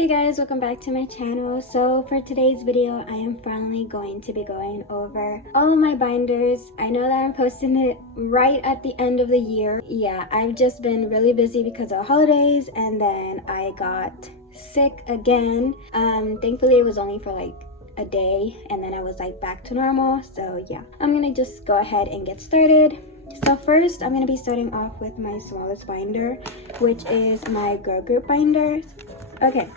Hey guys, welcome back to my channel. So for today's video, I am finally going to be going over all of my binders. I know that I'm posting it right at the end of the year. Yeah, I've just been really busy because of holidays, and then I got sick again. Thankfully it was only for like a day, and then I was like back to normal. So yeah, I'm gonna just go ahead and get started. So first, I'm going to be starting off with my smallest binder, which is my girl group binders. Okay,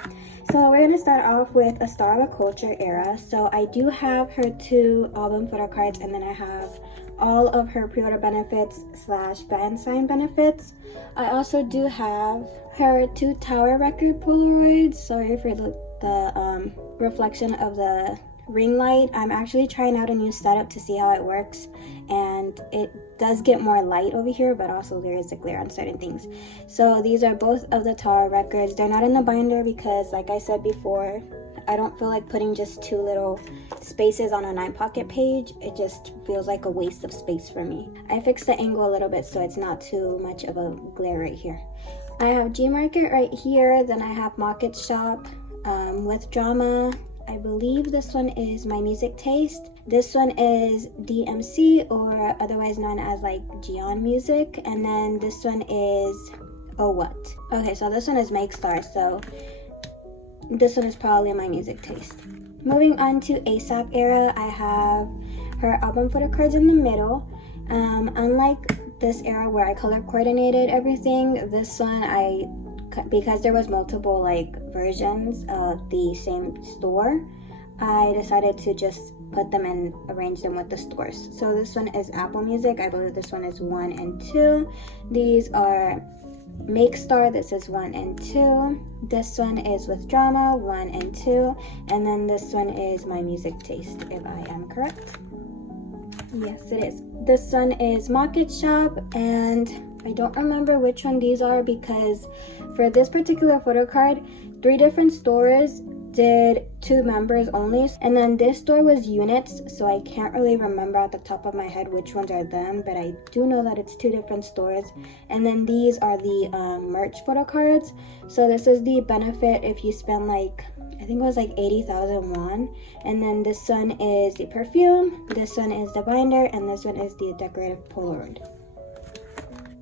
so we're going to start off with A Star of a Culture era. So I do have her 2 album photo cards, and then I have all of her pre-order benefits / fan sign benefits. I also do have her 2 Tower record Polaroids. Sorry for the reflection of the ring light. I'm actually trying out a new setup to see how it works, and it does get more light over here, but also there is a glare on certain things. So these are both of the Tower records. They're not in the binder because, like I said before, I don't feel like putting just 2 little spaces on a 9 pocket page. It just feels like a waste of space for me. I fixed the angle a little bit so it's not too much of a glare right here. I have G Market right here, then I have Market Shop with Drama. I believe this one is My Music Taste. This one is DMC, or otherwise known as like jehyun music. And then this one is Oh What. Okay, so this one is Make Star, so this one is probably My Music Taste. Moving on to ASAP era, I have her album photo cards in the middle. Unlike this era where I color coordinated everything, this one because there was multiple like versions of the same store, I decided to just put them and arrange them with the stores. So this one is Apple Music. I believe this one is 1 and 2. These are Make Star. This is 1 and 2. This one is with Drama, 1 and 2. And then this one is My Music Taste, if I am correct. Yes, it is. This one is Market Shop, and I don't remember which one these are because for this particular photo card, 3 different stores did 2 members only, and then this store was units, so I can't really remember at the top of my head which ones are them, but I do know that it's 2 different stores. And then these are the merch photo cards. So this is the benefit if you spend like, I think it was like 80,000 won. And then this one is the perfume, this one is the binder, and this one is the decorative Polaroid.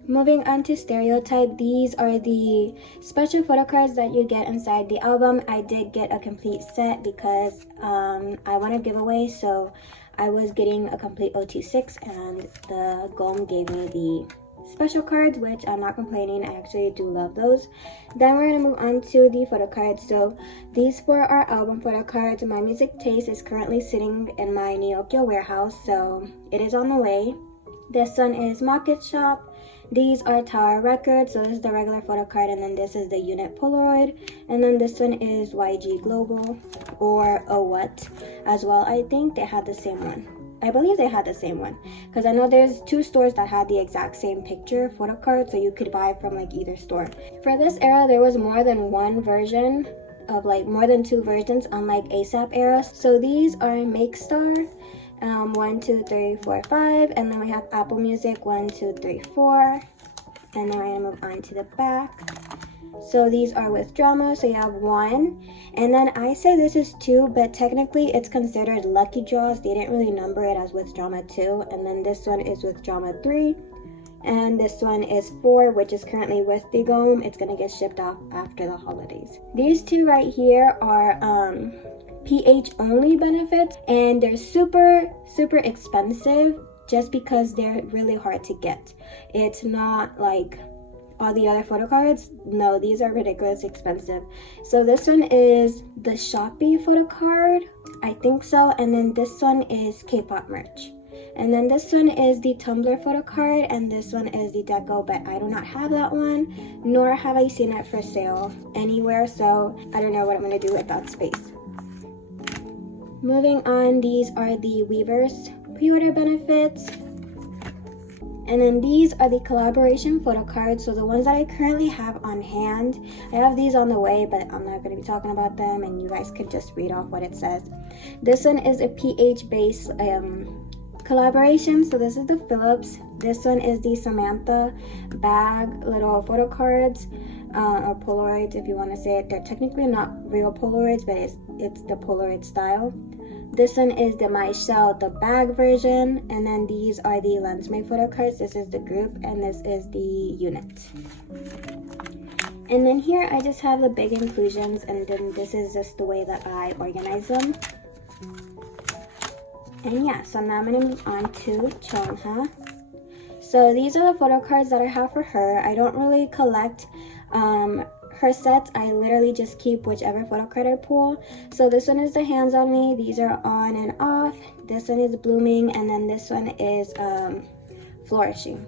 Moving on to Stereotype, these are the special photo cards that you get inside the album. I did get a complete set because I won a giveaway, so I was getting a complete OT6, and the GOM gave me the special cards, which I'm not complaining. I actually do love those. Then we're going to move on to the photo cards. So these 4 are album photo cards. My Music Taste is currently sitting in my Neokyo warehouse, so it is on the way. This one is Market Shop. These are Tower Records, so this is the regular photo card, and then this is the unit Polaroid, and then this one is YG Global, or Oh What as well. I think they had the same one. I believe they had the same one, because I know there's 2 stores that had the exact same picture photo card, so you could buy from like either store. For this era, there was more than 1 version of like more than 2 versions, unlike ASAP era. So these are Make Star, 1, 2, 3, 4, 5, and then we have Apple Music 1, 2, 3, 4, and then we're gonna move on to the back. So these are with Drama, so you have 1, and then I say this is 2, but technically it's considered lucky draws. They didn't really number it as with Drama 2, and then this one is with Drama 3, and this one is 4, which is currently with the GOM. It's gonna get shipped off after the holidays. These 2 right here are PH only benefits, and they're super expensive just because they're really hard to get. It's not like all the other photo cards. No, these are ridiculously expensive. So this one is the Shopee photo card, I think so, and then this one is K-pop merch. And then this one is the Tumblr photo card, and this one is the Deco, but I do not have that one, nor have I seen it for sale anywhere, so I don't know what I'm going to do with that space. Moving on, these are the Weavers pre-order benefits. And then these are the collaboration photo cards. So the ones that I currently have on hand, I have these on the way, but I'm not going to be talking about them, and you guys could just read off what it says. This one is a PH based collaboration. So this is the Philips. This one is the Samantha bag little photo cards. or Polaroids if you want to say it. They're technically not real Polaroids, but it's the Polaroid style. This one is the Myshell, the bag version, and then these are the Lensmade photocards. This is the group, and this is the unit. And then here I just have the big inclusions, and then this is just the way that I organize them. And yeah, so now I'm going to move on to Chungha. So these are the photo cards that I have for her. I don't really collect her sets. I literally just keep whichever photo card I pull. So this one is the hands on me. These are on and off. This one is blooming, and then this one is flourishing.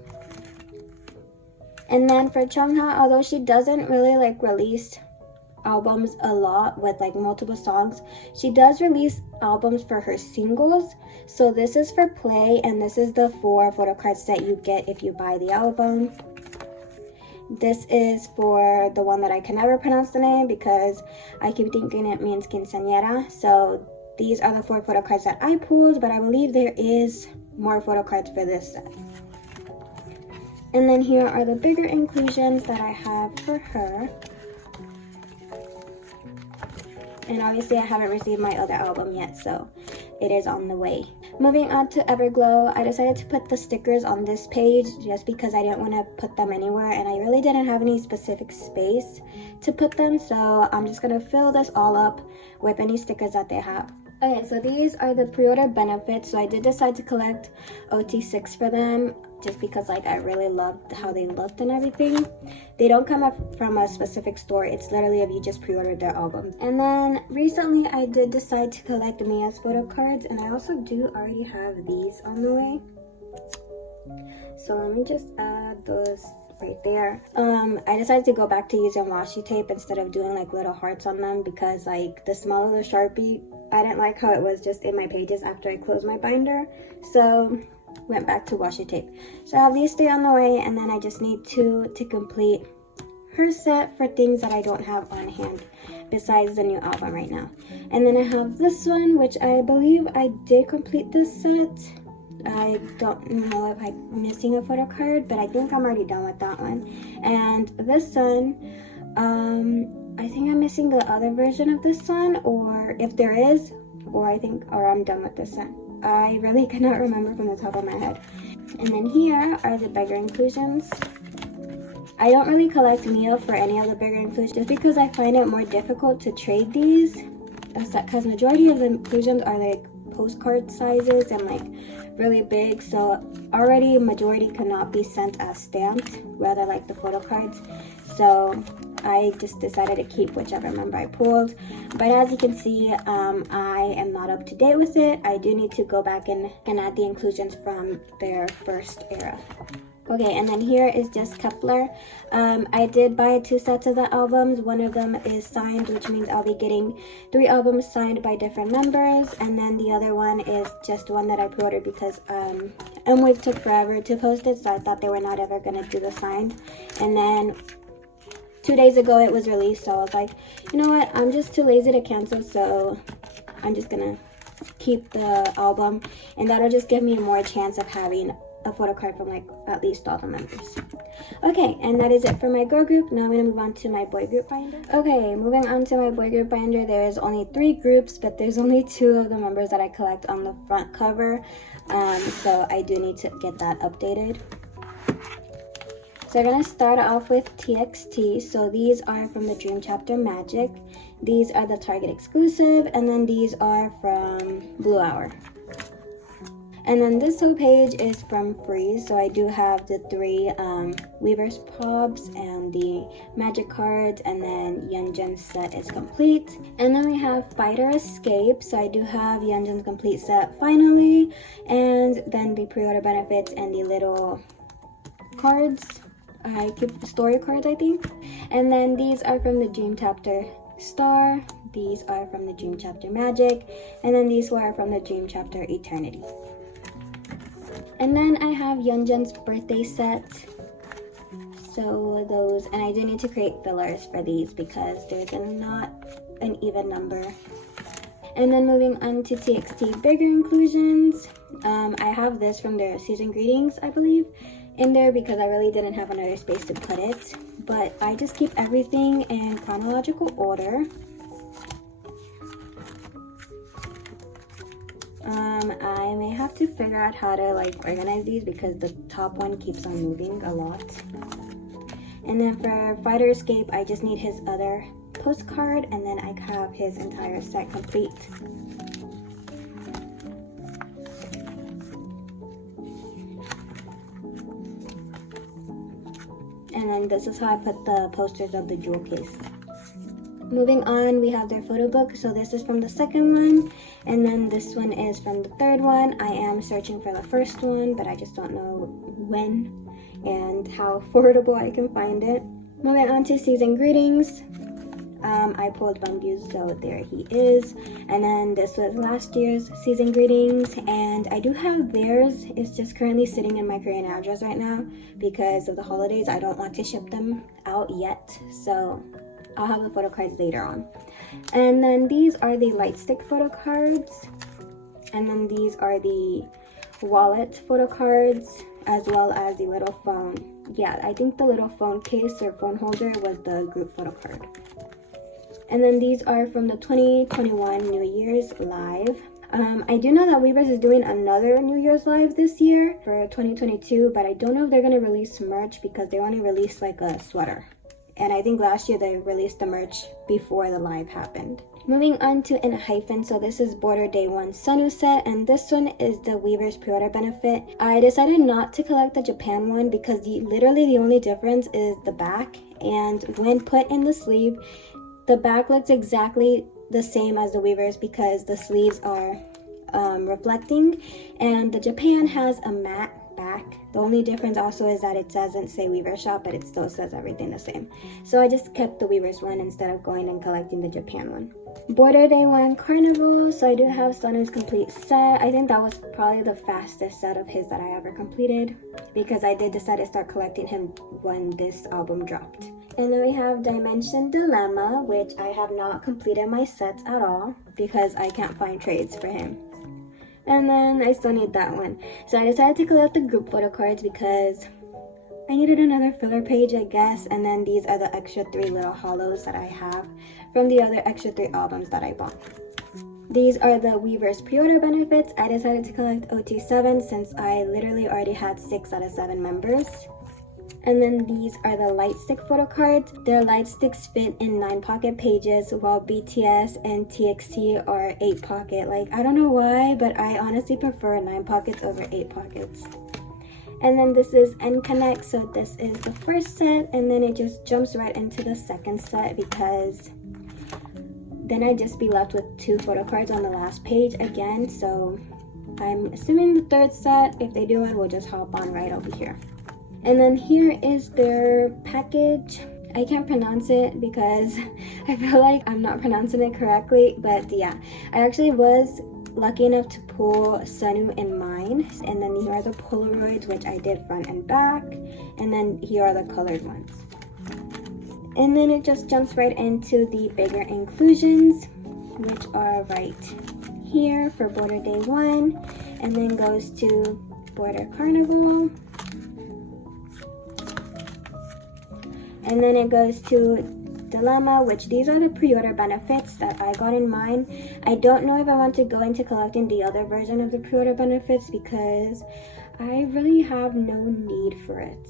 And then for Chungha, although she doesn't really like release albums a lot with like multiple songs, she does release albums for her singles. So this is for play, and this is the 4 photo cards that you get if you buy the album. This is for the one that I can never pronounce the name because I keep thinking it means quinceañera. So these are the 4 photo cards that I pulled, but I believe there is more photo cards for this set. And then here are the bigger inclusions that I have for her. And obviously I haven't received my other album yet, so it is on the way. Moving on to Everglow, I decided to put the stickers on this page just because I didn't want to put them anywhere, and I really didn't have any specific space to put them, so I'm just going to fill this all up with any stickers that they have. Okay, so these are the pre-order benefits. So I did decide to collect OT6 for them just because like I really loved how they looked and everything. They don't come up from a specific store. It's literally if you just pre-ordered their album. And then recently I did decide to collect Mia's photo cards, and I also do already have these on the way. So let me just add those right there. I decided to go back to using washi tape instead of doing like little hearts on them because like the smell of the Sharpie, I didn't like how it was just in my pages after I closed my binder, so went back to washi tape. So I have these 3 on the way, and then I just need 2 to complete her set for things that I don't have on hand besides the new album right now. And then I have this one, which I believe I did complete this set. I don't know if I'm missing a photo card, but I think I'm already done with that one. And this one, I think I'm missing the other version of this one, or if there is, or I'm done with this one. I really cannot remember from the top of my head. And then here are the bigger inclusions. I don't really collect Mia for any of the bigger inclusions just because I find it more difficult to trade these, because majority of the inclusions are like postcard sizes and like really big, so already majority cannot be sent as stamped, rather like the photo cards. So I just decided to keep whichever member I pulled. But as you can see, I am not up to date with it. I do need to go back and add the inclusions from their first era. Okay, and then here is just Kepler. I did buy 2 sets of the albums. One of them is signed, which means I'll be getting 3 albums signed by different members. And then the other one is just one that I pre-ordered because Wave took forever to post it, so I thought they were not ever going to do the signed. And then 2 days ago it was released, so I was like, you know what, I'm just too lazy to cancel, so I'm just going to keep the album. And that'll just give me more chance of having a photo card from like at least all the members. Okay, and that is it for my girl group. Now I'm gonna move on to my boy group binder. Okay, moving on to my boy group binder, there is only 3 groups, but there's only 2 of the members that I collect on the front cover, so I do need to get that updated. So I'm gonna start off with TXT. So these are from the Dream Chapter Magic. These are the Target exclusive, and then these are from Blue Hour. And then this whole page is from Freeze, so I do have the 3 Weaver's Pops and the Magic cards, and then Yeonjun's set is complete. And then we have Fighter Escape, so I do have Yeonjun's complete set finally, and then the pre-order benefits and the little cards. I keep the story cards, I think. And then these are from the Dream Chapter Star, these are from the Dream Chapter Magic, and then these are from the Dream Chapter Eternity. And then I have Yeonjun's birthday set. So those, and I do need to create fillers for these because there's not an even number. And then moving on to TXT bigger inclusions. I have this from their season greetings, I believe. in there because I really didn't have another space to put it. But I just keep everything in chronological order. I may have to figure out how to like organize these because the top one keeps on moving a lot. And then for Fighter Escape, I just need his other postcard, and then I have his entire set complete. And then this is how I put the posters of the jewel case. Moving on, we have their photo book. So this is from the second one, and then this one is from the third one. I am searching for the first one, but I just don't know when and how affordable I can find it. Moving on to season greetings. I pulled Bamboo, so there he is. And then this was last year's season greetings, and I do have theirs. It's just currently sitting in my Korean address right now because of the holidays. I don't want to ship them out yet, so I'll have the photo cards later on. And then these are the light stick photo cards, and then these are the wallet photo cards, as well as the little phone. Yeah, I think the little phone case or phone holder was the group photo card. And then these are from the 2021 New Year's Live. I do know that Weavers is doing another New Year's Live this year for 2022, but I don't know if they're going to release merch because they only released like a sweater. And I think last year they released the merch before the live happened. Moving on to enhypen. So this is Border Day 1 sunoo set, and this one is the Weavers pre-order benefit. I decided not to collect the Japan one because literally the only difference is the back, and when put in the sleeve, the back looks exactly the same as the Weavers because the sleeves are reflecting, and the Japan has a matte back. The only difference also is that it doesn't say Weaver Shop, but it still says everything the same. So I just kept the Weavers one instead of going and collecting the Japan one. Border Day 1 Carnival. So I do have Sunoo's complete set. I think that was probably the fastest set of his that I ever completed because I did decide to start collecting him when this album dropped. And then we have Dimension Dilemma, which I have not completed my sets at all because I can't find trades for him. And then I still need that one. So I decided to collect the group photo cards because I needed another filler page, I guess. And then these are the extra 3 little hollows that I have from the other extra 3 albums that I bought. These are the Weavers pre-order benefits. I decided to collect OT7 since I literally already had 6 out of 7 members. And then these are the light stick photo cards. Their light sticks fit in 9 pocket pages, while BTS and TXT are 8 pocket. Like, I don't know why, but I honestly prefer 9 pockets over 8 pockets. And then this is N-Connect, so this is the first set, and then it just jumps right into the second set because then I'd just be left with 2 photo cards on the last page again. So I'm assuming the third set, if they do it, we'll just hop on right over here. And then here is their package. I can't pronounce it because I feel like I'm not pronouncing it correctly, but yeah, I actually was lucky enough to pull sunoo in mine. And then here are the Polaroids, which I did front and back, and then here are the colored ones. And then it just jumps right into the bigger inclusions, which are right here for Border Day 1, and then goes to Border Carnival. And then it goes to Dilemma, which these are the pre-order benefits that I got in mine. I don't know if I want to go into collecting the other version of the pre-order benefits because I really have no need for it.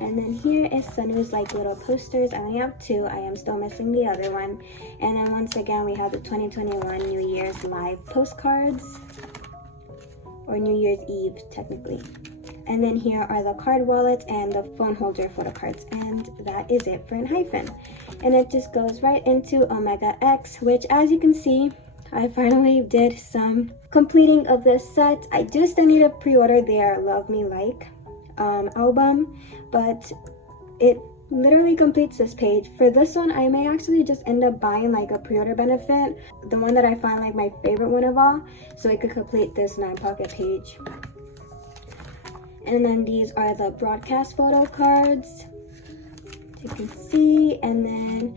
And then here is Sunoo's like little posters. I only have 2. I am still missing the other one. And then once again, we have the 2021 New Year's Live postcards, or New Year's Eve technically. And then here are the card wallets and the phone holder photo cards, and that is it for enhypen. And it just goes right into Omega X, which, as you can see, I finally did some completing of this set. I do still need to pre-order their Love Me Like album, but it literally completes this page. For this one, I may actually just end up buying like a pre-order benefit, the one that I find like my favorite one of all, so I could complete this 9 pocket page. And then these are the broadcast photo cards, as you can see. And then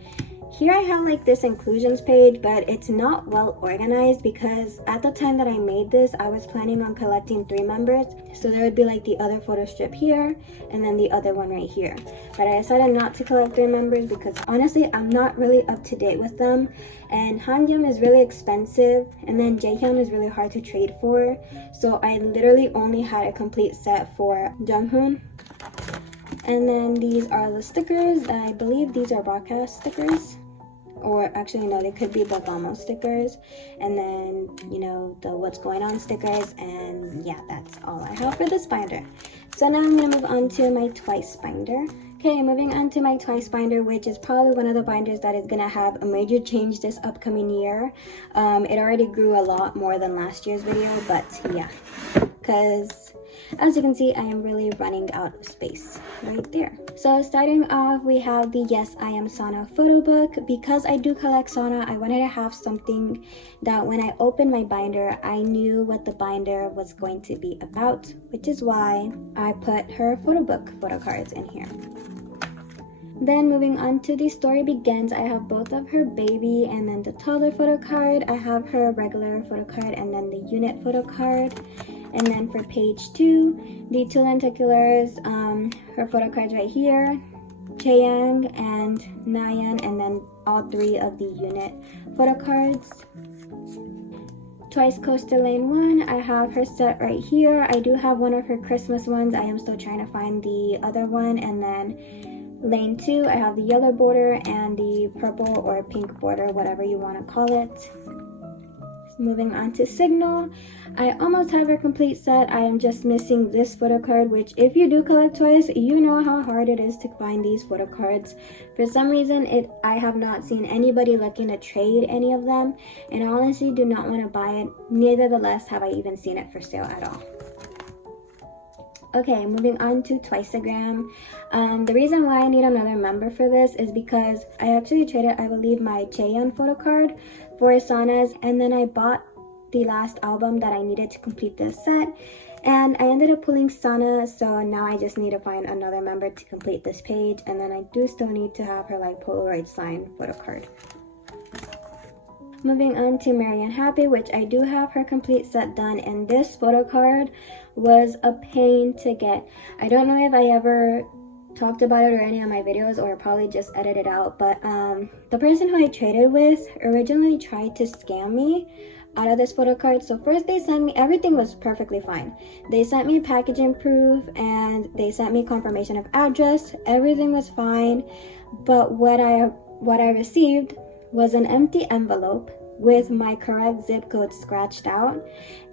here I have like this inclusions page, but it's not well organized because at the time that I made this, I was planning on collecting 3 members. So there would be like the other photo strip here and then the other one right here. But I decided not to collect 3 members because honestly, I'm not really up to date with them. And Hangyum is really expensive, and then Jehyun is really hard to trade for. So I literally only had a complete set for Jehyun. And then these are the stickers. I believe these are broadcast stickers. Or actually no, they could be the Vamo stickers. And then, you know, the what's going on stickers. And yeah, that's all I have for this binder. So now I'm going to move on to my Twice binder. Okay, moving on to my Twice binder, which is probably one of the binders that is going to have a major change this upcoming year. It already grew a lot more than last year's video, but yeah. Because as you can see, I am really running out of space right there. So starting off, we have the Yes I Am Sana photo book. Because I do collect Sana, I wanted to have something that when I opened my binder, I knew what the binder was going to be about, which is why I put her photo book photo cards in here. Then moving on to The Story Begins, I have both of her baby and then the toddler photo card. I have her regular photo card and then the unit photo card. And then for page 2, the 2 lenticulars, her photo cards right here, Chaeyoung and Nayeon, and then all 3 of the unit photo cards. Twice Coaster Lane 1, I have her set right here. I do have one of her Christmas ones. I am still trying to find the other one. And then Lane 2, I have the yellow border and the purple or pink border, whatever you want to call it. Moving on to Signal, I almost have her complete set. I am just missing this photo card, which if you do collect Twice, you know how hard it is to find these photo cards. For some reason, I have not seen anybody looking to trade any of them, and I honestly do not want to buy it. Nevertheless, have I even seen it for sale at all. Okay, moving on to Twiceagram. The reason why I need another member for this is because I actually traded, I believe, my Chaeyoung photo card for Sana's, and then I bought the last album that I needed to complete this set, and I ended up pulling Sana, so now I just need to find another member to complete this page, and then I do still need to have her like Polaroid sign photo card. Moving on to Merry and Happy, which I do have her complete set done, and this photo card was a pain to get. I don't know if I ever talked about it or any of my videos, or probably just edited out, but the person who I traded with originally tried to scam me out of this photo card. So first they sent me, everything was perfectly fine. They sent me packaging proof and they sent me confirmation of address. Everything was fine, but what I received was an empty envelope with my correct zip code scratched out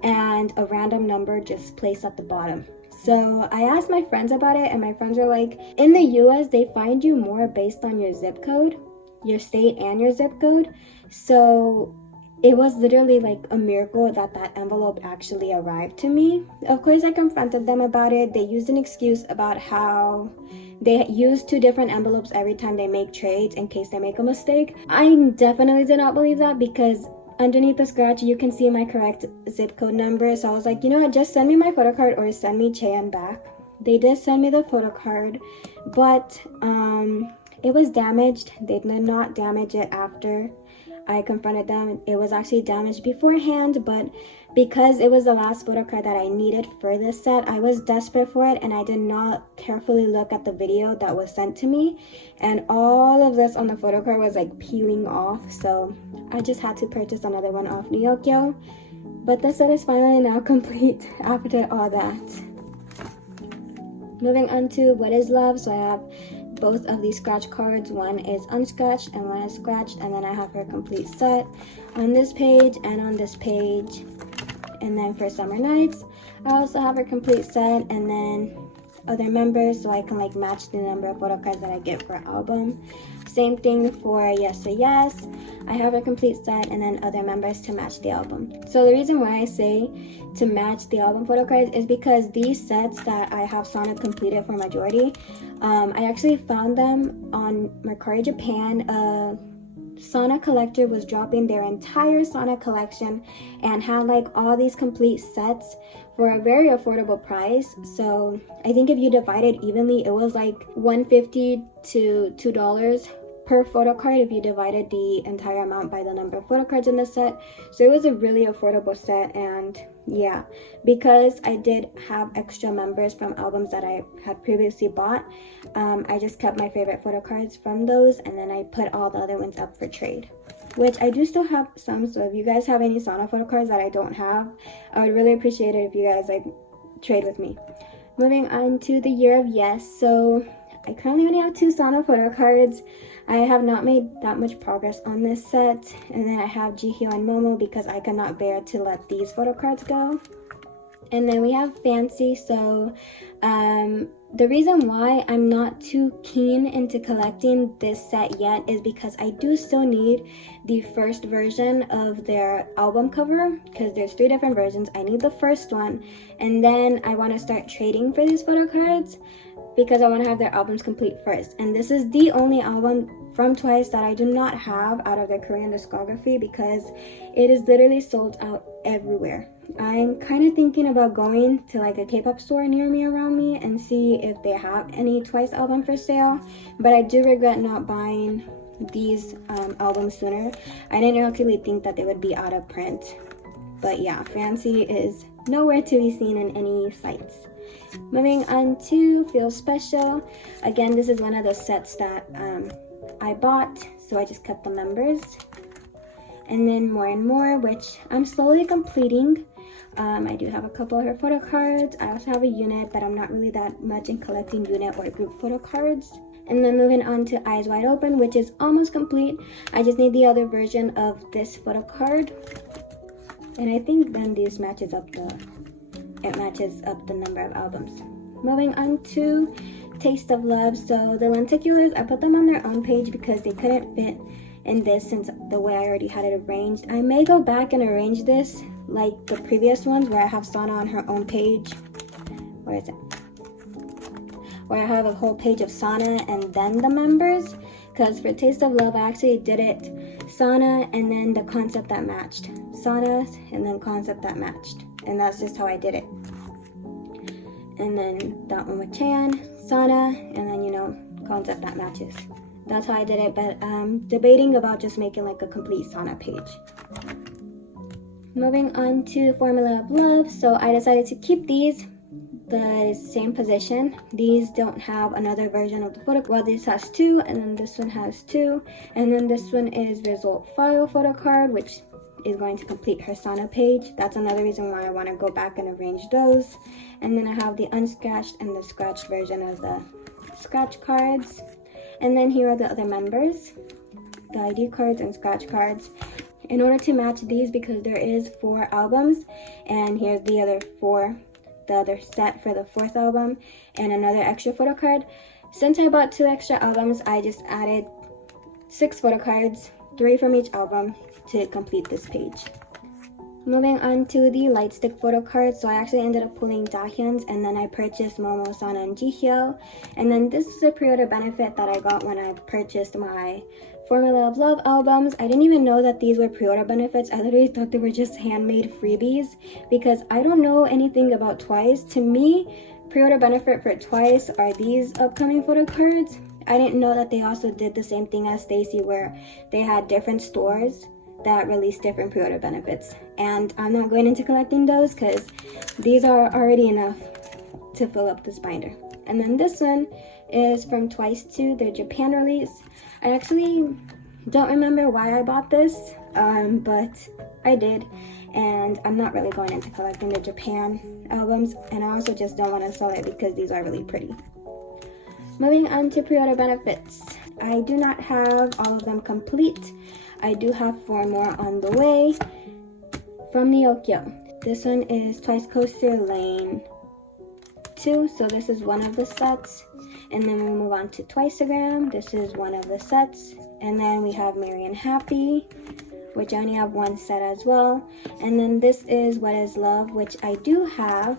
and a random number just placed at the bottom. So I asked my friends about it, and my friends were like, in the US, they find you more based on your zip code, your state and your zip code. So it was literally like a miracle that that envelope actually arrived to me. Of course, I confronted them about it. They used an excuse about how they use 2 different envelopes every time they make trades in case they make a mistake. I definitely did not believe that, because underneath the scratch you can see my correct zip code number. So I was like, you know what, just send me my photo card or send me Chaeyoung back. They did send me the photo card, but it was damaged. They did not damage it after I confronted them. It was actually damaged beforehand, but because it was the last photo card that I needed for this set, I was desperate for it, and I did not carefully look at the video that was sent to me, and all of this on the photo card was like peeling off. So I just had to purchase another one off Ryokyo, but the set is finally now complete after all that. Moving on to What Is Love. So I have both of these scratch cards. One is unscratched and one is scratched, and then I have her complete set on this page and on this page. And then for Summer Nights, I also have her complete set, and then other members, so I can like match the number of photo cards that I get per album. Same thing for Yes Say Yes, I have a complete set, and then other members to match the album. So the reason why I say to match the album photo cards is because these sets that I have Sana completed for majority, I actually found them on Mercari Japan. Sana collector was dropping their entire Sana collection and had like all these complete sets for a very affordable price. So I think if you divide it evenly, it was like $150 to $2 per photocard if you divided the entire amount by the number of photocards in the set. So it was a really affordable set. And yeah, because I did have extra members from albums that I had previously bought, I just kept my favorite photocards from those, and then I put all the other ones up for trade, which I do still have some. So if you guys have any Sunoo photocards that I don't have, I would really appreciate it if you guys like trade with me. Moving on to the year of yes. So I currently only have 2 Sunoo photocards. I have not made that much progress on this set. And then I have Jehyun and Momo because I cannot bear to let these photocards go. And then we have Fancy. So the reason why I'm not too keen into collecting this set yet is because I do still need the first version of their album cover, because there's 3 different versions. I need the first one, and then I want to start trading for these photocards because I want to have their albums complete first. And this is the only album from Twice that I do not have out of their Korean discography because it is literally sold out everywhere. I'm kind of thinking about going to like a K-pop store near me around me and see if they have any Twice album for sale, but I do regret not buying these albums sooner. I didn't actually think that they would be out of print. But yeah, Fancy is nowhere to be seen in any sites. Moving on to Feel Special. Again, this is one of the sets that I bought, so I just kept the members. And then More and More, which I'm slowly completing. I do have a couple of her photo cards. I also have a unit, but I'm not really that much in collecting unit or group photo cards. And then moving on to Eyes Wide Open, which is almost complete. I just need the other version of this photo card. And I think then this matches up the number of albums. Moving on to Taste of Love. So the lenticulars, I put them on their own page because they couldn't fit in this since the way I already had it arranged. I may go back and arrange this like the previous ones where I have Sana on her own page. Where is it? Where I have a whole page of Sana and then the members. Because for Taste of Love, I actually did it Sana and then the concept that matched. Sana and then concept that matched. And that's just how I did it. And then that one with Chan, Sana, and then, you know, concept that matches. That's how I did it, but debating about just making like a complete Sana page. Moving on to Formula of Love. So I decided to keep these the same position. These don't have another version of the photo. Well, this has 2, and then this one has 2, and then this one is result file photo card, which is going to complete her Sana page. That's another reason why I want to go back and arrange those. And then I have the unscratched and the scratched version of the scratch cards. And then here are the other members, the ID cards and scratch cards. In order to match these, because there is 4 albums, and here's the other 4, the other set for the 4th album, and another extra photo card. Since I bought 2 extra albums, I just added 6 photo cards, 3 from each album, to complete this page. Moving on to the light stick photo cards. So I actually ended up pulling Jehyun's, and then I purchased Momo, Sana, and Jihyo. And then this is a pre-order benefit that I got when I purchased my Formula of Love albums. I didn't even know that these were pre-order benefits. I literally thought they were just handmade freebies because I don't know anything about Twice. To me, pre-order benefit for Twice are these upcoming photo cards. I didn't know that they also did the same thing as stayc, where they had different stores that release different pre-order benefits, and I'm not going into collecting those because these are already enough to fill up this binder. And then this one is from Twice 2, their Japan release. I actually don't remember why I bought this, but I did, and I'm not really going into collecting the Japan albums, and I also just don't want to sell it because these are really pretty. Moving on to pre-order benefits. I do not have all of them complete. I do have 4 more on the way. From Neokyo. This one is Twice Coaster Lane 2. So this is one of the sets. And then we move on to Twiceagram. This is one of the sets. And then we have Merry and Happy, which I only have 1 set as well. And then this is What Is Love, which I do have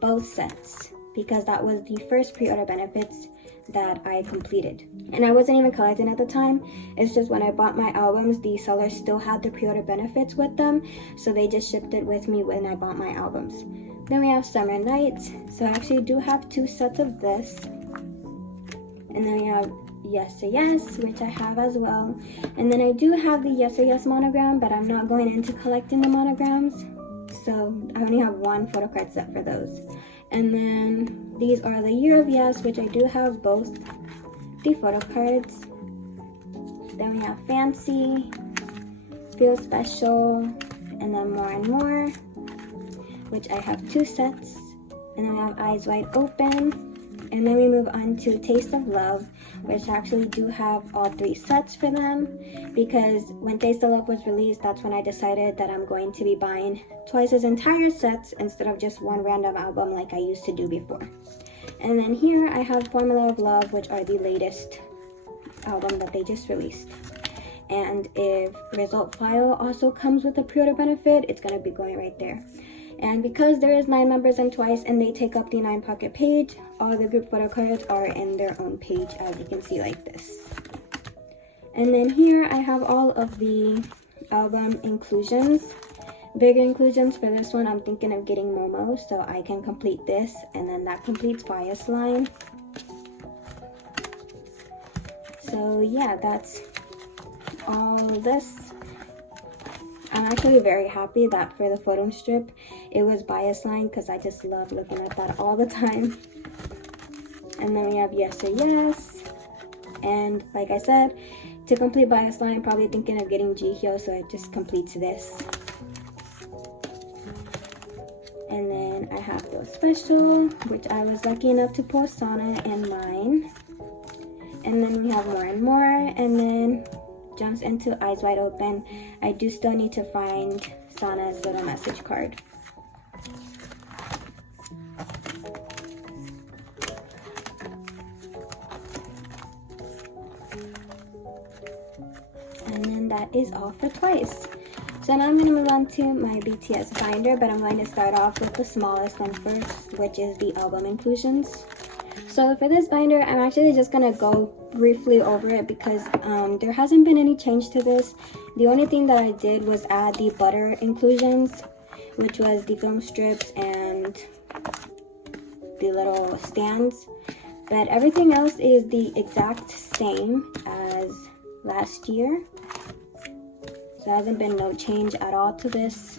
both sets because that was the first pre-order benefits that I completed. And I wasn't even collecting at the time. It's just when I bought my albums, the sellers still had the pre-order benefits with them, so they just shipped it with me when I bought my albums. Then we have Summer Nights. So I actually do have 2 sets of this. And then we have Yes or Yes, which I have as well. And then I do have the Yes or Yes monogram, but I'm not going into collecting the monograms. So I only have one photocard set for those. And then these are the Year of Yes, which I do have both the photocards. Then we have Fancy, Feel Special, and then More and More, which I have 2 sets. And then we have Eyes Wide Open. And then we move on to Taste of Love, which I actually do have all 3 sets for them, because when Taste of Love was released, that's when I decided that I'm going to be buying twice as entire sets instead of just one random album like I used to do before. And then here I have Formula of Love, which are the latest album that they just released. And if Result File also comes with a pre-order benefit, it's going to be going right there. And because there is 9 members in Twice and they take up the 9 pocket page, all the group photo cards are in their own page, as you can see, like this. And then here I have all of the album inclusions. Bigger inclusions for this one, I'm thinking of getting Momo so I can complete this, and then that completes Bias Line. So yeah, that's all this. I'm actually very happy that for the photo strip, it was Bias Line, because I just love looking at that all the time. And then we have Yes or Yes. And like I said, to complete Bias Line, probably thinking of getting Jehyun, so it just completes this. And then I have Feel Special, which I was lucky enough to post Sana in mine. And then we have More and More, and then jumps into Eyes Wide Open. I do still need to find Sana's little message card. And then that is all for Twice. So now I'm going to move on to my BTS binder, but I'm going to start off with the smallest one first, which is the album inclusions. So for this binder, I'm actually just going to go briefly over it because there hasn't been any change to this. The only thing that I did was add the butter inclusions, which was the film strips and the little stands. But everything else is the exact same as last year. So there hasn't been no change at all to this.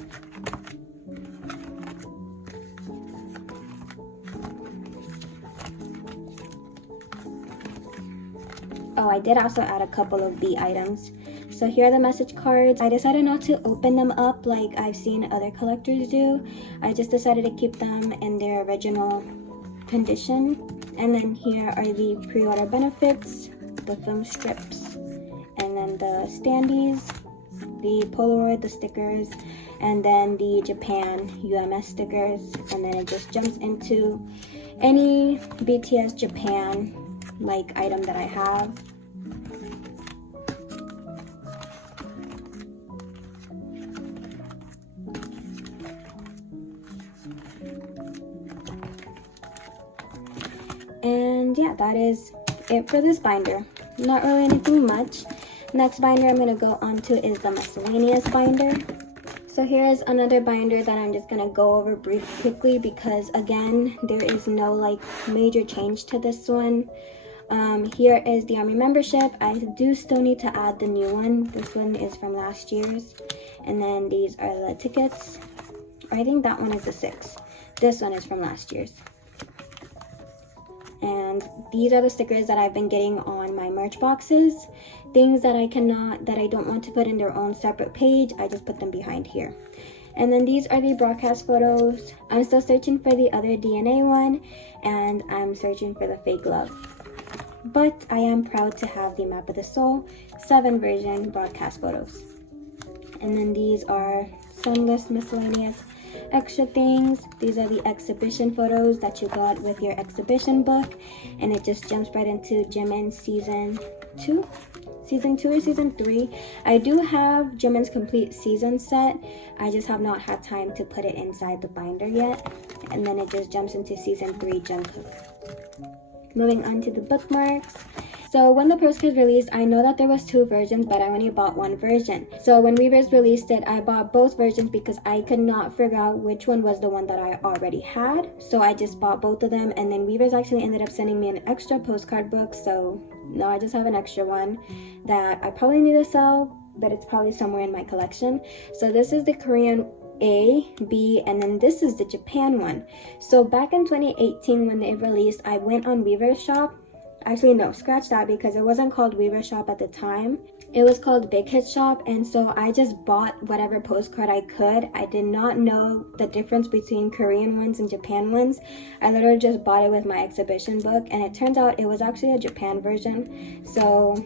Oh, I did also add a couple of the items. So here are the message cards. I decided not to open them up like I've seen other collectors do. I just decided to keep them in their original condition. And then here are the pre-order benefits, the film strips, and then the standees, the Polaroid, the stickers, and then the Japan UMS stickers. And then it just jumps into any BTS Japan like item that I have. And yeah, that is it for this binder. Not really anything much. Next binder I'm going to go on to is the miscellaneous binder. So here is another binder that I'm just going to go over quickly because again, there is no like major change to this one. Here is the army membership. I do still need to add the new one. This one is from last year's. And then these are the tickets. I think that one is the 6. This one is from last year's. And these are the stickers that I've been getting on my merch boxes. Things that I don't want to put in their own separate page, I just put them behind here. And then these are the broadcast photos. I'm still searching for the other DNA one, and I'm searching for the fake love. But I am proud to have the Map of the Soul 7 version broadcast photos. And then these are sunless miscellaneous extra things. These are the exhibition photos that you got with your exhibition book, and it just jumps right into Jimin's season 2 or season 3. I do have Jimin's complete season set. I just have not had time to put it inside the binder yet. And then it just jumps into season 3 Jungkook. Moving on to the bookmarks. So when the postcards released, I know that there was 2 versions, but I only bought 1 version. So when Weavers released it, I bought both versions because I could not figure out which one was the one that I already had. So I just bought both of them, and then Weavers actually ended up sending me an extra postcard book, so No, I just have an extra one that I probably need to sell, but it's probably somewhere in my collection. So this is the Korean A, B, and then this is the Japan one. So back in 2018 when it released, I went on Weaver Shop. Actually, no, scratch that, because it wasn't called Weaver Shop at the time. It was called Big Hit Shop, and so I just bought whatever postcard I could. I did not know the difference between Korean ones and Japan ones. I literally just bought it with my exhibition book, and it turns out it was actually a Japan version. So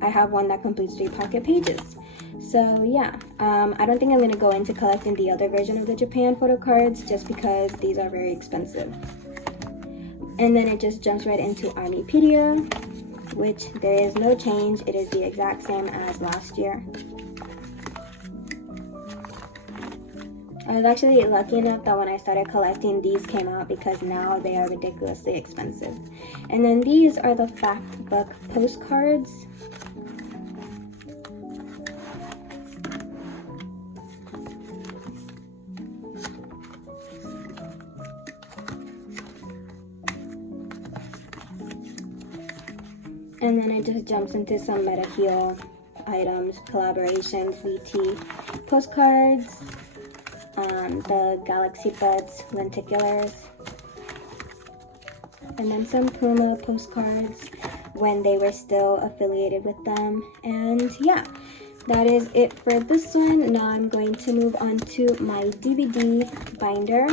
I have one that completes 3 pocket pages. So yeah, I don't think I'm going to go into collecting the other version of the Japan photo cards just because these are very expensive. And then it just jumps right into Armypedia, which there is no change. It is the exact same as last year. I was actually lucky enough that when I started collecting, these came out because now they are ridiculously expensive. And then these are the fact book postcards. And then it just jumps into some Meta Heal items, collaborations, VT postcards, the Galaxy Buds lenticulars, and then some Puma postcards when they were still affiliated with them. And yeah, that is it for this one. Now I'm going to move on to my DVD binder.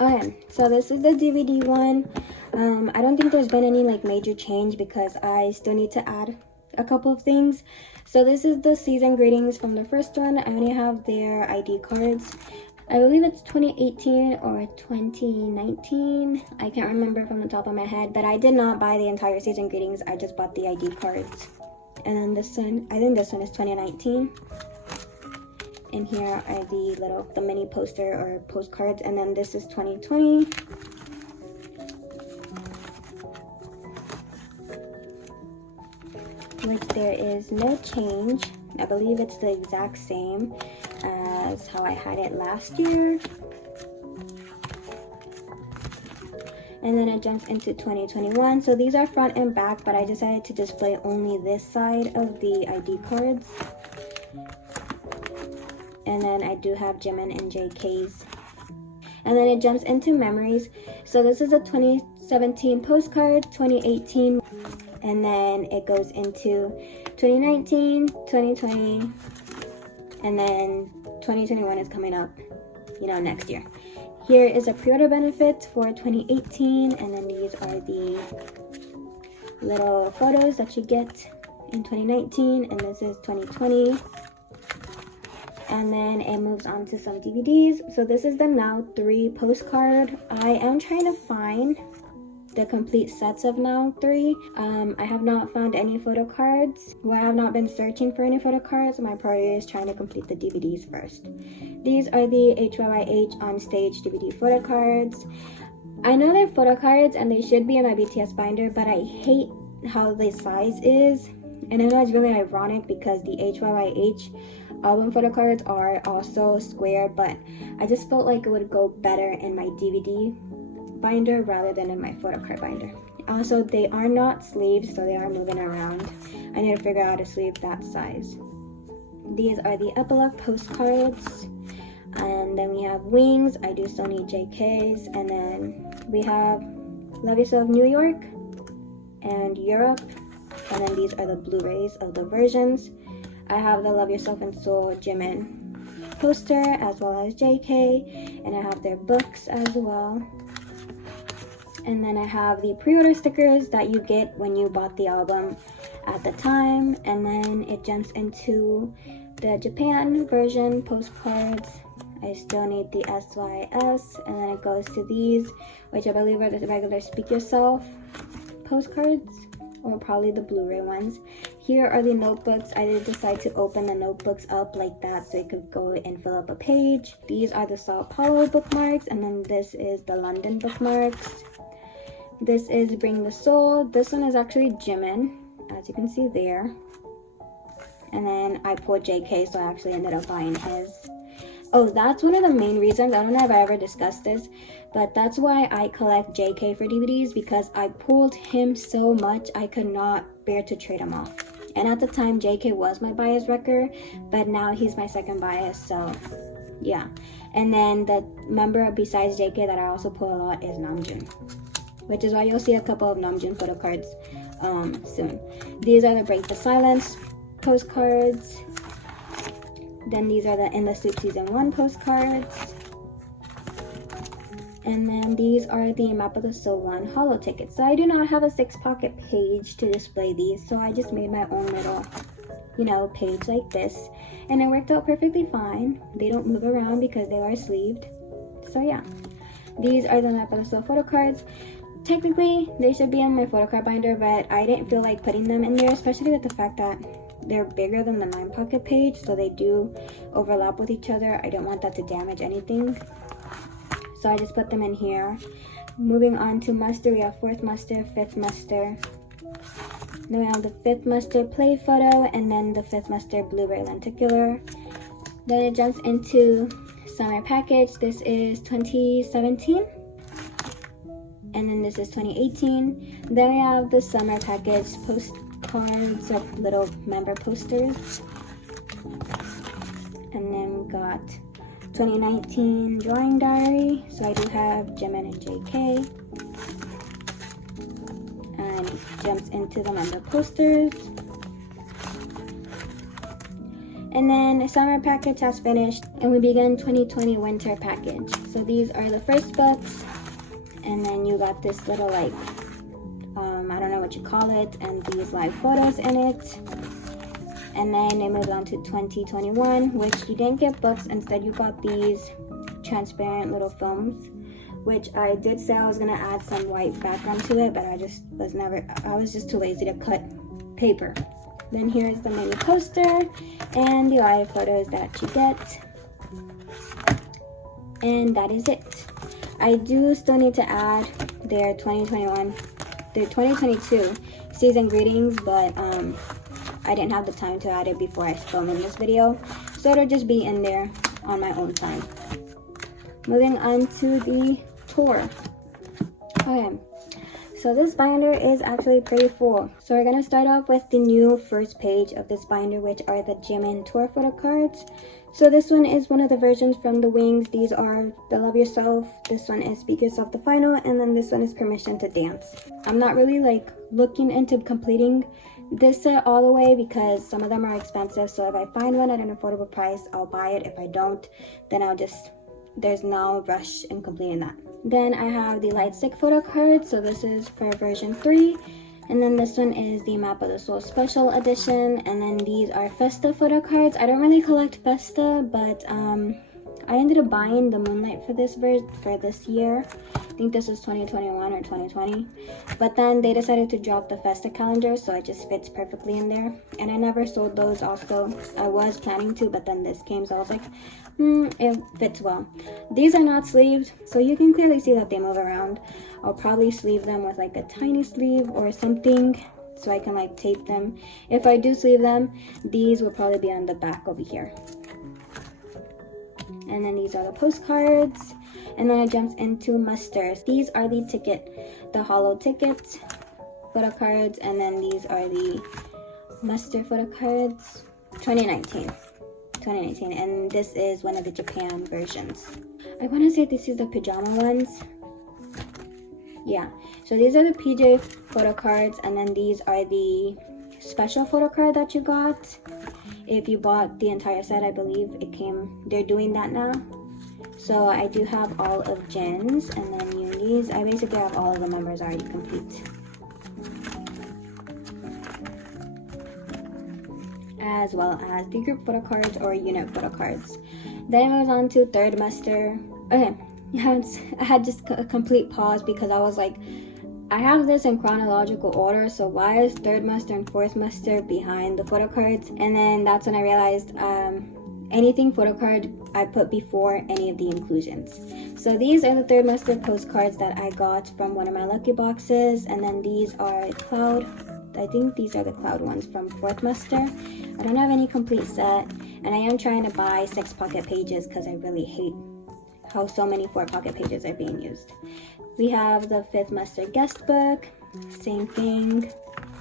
Okay, so this is the DVD one. I don't think there's been any like major change because I still need to add a couple of things. So this is the season greetings from the first one. I only have their ID cards. I believe it's 2018 or 2019. I can't remember from the top of my head, but I did not buy the entire season greetings. I just bought the ID cards. And then this one, I think this one is 2019. And here are the mini poster or postcards. And then this is 2020. Which there is no change. I believe it's the exact same as how I had it last year. And then it jumps into 2021. So these are front and back, but I decided to display only this side of the ID cards. And then I do have Jimin and JK's. And then it jumps into memories. So this is a 2017 postcard, 2018, and then it goes into 2019, 2020, and then 2021 is coming up, next year. Here is a pre-order benefit for 2018, and then these are the little photos that you get in 2019, and this is 2020. And then it moves on to some DVDs. So this is the Now 3 postcard. I am trying to find the complete sets of Now 3. I have not found any photo cards. Well, I have not been searching for any photo cards. My priority is trying to complete the DVDs first. These are the HYYH on stage DVD photo cards. I know they're photo cards and they should be in my BTS binder, but I hate how the size is. And I know it's really ironic because the HYYH album photo cards are also square, but I just felt like it would go better in my DVD binder rather than in my photo card binder. Also, they are not sleeves, so they are moving around. I need to figure out a sleeve that size. These are the epilogue postcards, and then we have Wings. I do still need JK's, and then we have Love Yourself New York and Europe, and then these are the Blu-rays of the versions. I have the Love Yourself in Seoul Jimin poster as well as JK, and I have their books as well. And then I have the pre-order stickers that you get when you bought the album at the time. And then it jumps into the Japan version postcards. I still need the SYS, and then it goes to these, which I believe are the regular Speak Yourself postcards, or probably the Blu-ray ones. Here are the notebooks. I did decide to open the notebooks up like that so it could go and fill up a page. These are the Sao Paulo bookmarks, and then this is the London bookmarks. This is Bring the Soul. This one is actually Jimin, as you can see there. And then I pulled JK, so I actually ended up buying his. Oh, that's one of the main reasons. I don't know if I ever discussed this, but that's why I collect JK for DVDs, because I pulled him so much I could not bear to trade him off. And at the time, JK was my bias wrecker, but now he's my second bias, so yeah. And then the member besides JK that I also pull a lot is Namjoon, which is why you'll see a couple of Namjoon photocards soon. These are the Break the Silence postcards. Then these are the In the Suit Season 1 postcards. And then these are the Map of the Soul 1 holo tickets. So I do not have a 6-pocket page to display these, so I just made my own little, you know, page like this. And it worked out perfectly fine. They don't move around because they are sleeved. So yeah, these are the Map of the Soul photo cards. Technically, they should be in my photocard binder, but I didn't feel like putting them in there, especially with the fact that they're bigger than the 9-pocket page, so they do overlap with each other. I don't want that to damage anything, so I just put them in here. Moving on to muster, we have 4th muster, 5th muster. Then we have the 5th muster play photo, and then the 5th muster blueberry lenticular. Then it jumps into summer package. This is 2017. And then this is 2018. Then we have the summer package postcards of little member posters. And then we got 2019 drawing diary. So I do have Jehyun and JK. And it jumps into the member posters. And then summer package has finished, and we begin 2020 winter package. So these are the first books. And then you got this little, like, I don't know what you call it, and these live photos in it. And then it moved on to 2021, which you didn't get books. Instead, you got these transparent little films, which I did say I was gonna add some white background to it, but I was just too lazy to cut paper. Then here's the mini poster and the live photos that you get. And that is it. I do still need to add their 2022 season greetings, but I didn't have the time to add it before I filmed in this video, so it'll just be in there on my own time. Moving on to the tour. Okay, so this binder is actually pretty full. So we're gonna start off with the new first page of this binder, which are the Jimin tour photo cards. So this one is one of the versions from the Wings. These are the Love Yourself, this one is Speak Yourself the Final, and then this one is Permission to Dance. I'm not really like looking into completing this set all the way because some of them are expensive. So if I find one at an affordable price, I'll buy it. If I don't, then there's no rush in completing that. Then I have the Light Stick photo card. So this is for version 3. And then this one is the Map of the Soul Special Edition. And then these are Festa photo cards. I don't really collect Festa, but I ended up buying the Moonlight for this year. I think this is 2021 or 2020. But then they decided to drop the Festa calendar, so it just fits perfectly in there. And I never sold those also. I was planning to, but then this came, so I was like, it fits well. These are not sleeved, so you can clearly see that they move around. I'll probably sleeve them with like a tiny sleeve or something so I can like tape them. If I do sleeve them, these will probably be on the back over here. And then these are the postcards. And then it jumps into musters. These are the holo tickets, photo cards, and then these are the muster photo cards, 2019, and this is one of the Japan versions. I want to say this is the pajama ones. Yeah, so these are the PJ photo cards, and then these are the special photo card that you got. If you bought the entire set, I believe it came, they're doing that now. So I do have all of Jin's, and then Yoongi's. I basically have all of the members already complete. As well as the group photo cards or unit photo cards. Then it moves on to third muster. Okay, I had just a complete pause because I was like, I have this in chronological order, so why is third muster and fourth muster behind the photo cards? And then that's when I realized anything photo card I put before any of the inclusions. So these are the third muster postcards that I got from one of my lucky boxes, and then these are Cloud I think these are the cloud ones from Fourth Muster. I don't have any complete set, and I am trying to buy 6 pocket pages because I really hate how so many 4 pocket pages are being used. We have the Fifth Muster guest book, same thing.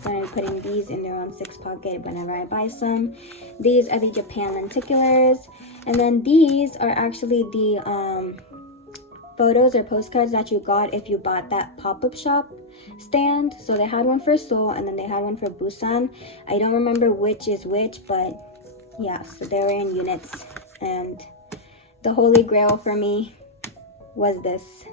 So I'm putting these in their own 6 pocket whenever I buy some. These are the Japan lenticulars, and then these are actually the photos or postcards that you got if you bought that pop-up shop stand. So they had one for Seoul and then they had one for Busan. I don't remember which is which, but yeah, so they were in units, and the holy grail for me was this